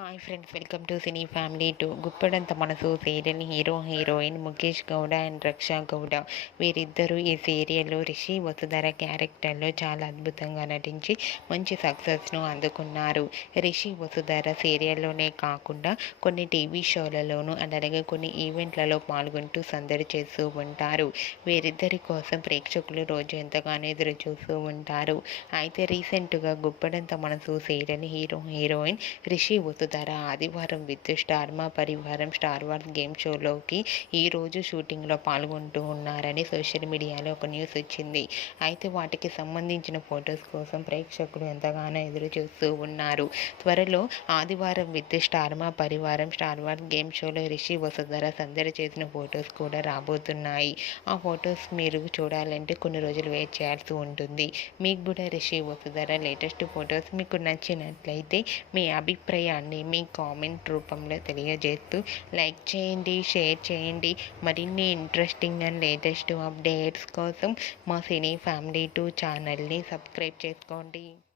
Hi friends, welcome to cine family two. గుప్పడంత మనసు serial hero heroine Mukesh Gowda and Raksha Gowda వీరిద్దరూ ఈ సీరియల్లో రిషి వసుధర క్యారెక్టర్లో చాలా అద్భుతంగా నటించి మంచి సక్సెస్ను అందుకున్నారు. రిషి వసుధర సీరియల్లోనే కాకుండా కొన్ని టీవీ షోలలోనూ అలాగే కొన్ని ఈవెంట్లలో పాల్గొంటూ సందడి చేస్తూ ఉంటారు. వీరిద్దరి కోసం ప్రేక్షకులు రోజు ఎంతగానో ఎదురు చూస్తూ ఉంటారు. అయితే రీసెంట్గా గుప్పడంత మనసు serial hero heroine Rishi Vasudhara ఆదివారం విత్ స్టార్ మా పరివారం స్టార్ వార్స్ గేమ్ షోలోకి ఈరోజు షూటింగ్లో పాల్గొంటూ ఉన్నారని సోషల్ మీడియాలో ఒక న్యూస్ వచ్చింది. అయితే వాటికి సంబంధించిన ఫొటోస్ కోసం ప్రేక్షకులు ఎంతగానో ఎదురు చూస్తూ ఉన్నారు. త్వరలో ఆదివారం విత్ స్టార్ మా పరివారం స్టార్ వార్స్ గేమ్ షోలో రిషి వసుధర సందడి చేసిన ఫొటోస్ కూడా రాబోతున్నాయి. ఆ ఫొటోస్ మీరు చూడాలంటే కొన్ని రోజులు వెయిట్ చేయాల్సి ఉంటుంది. మీకు కూడా రిషి వసుధర లేటెస్ట్ ఫొటోస్ మీకు నచ్చినట్లయితే మీ అభిప్రాయాన్ని మీ కామెంట్ రూపంలో తెలియజేస్తూ లైక్ చేయండి, షేర్ చేయండి. మరిన్ని ఇంట్రెస్టింగ్ అండ్ లేటెస్ట్ అప్డేట్స్ కోసం మా సినీ ఫ్యామిలీ 2 ఛానల్ని సబ్స్క్రైబ్ చేసుకోండి.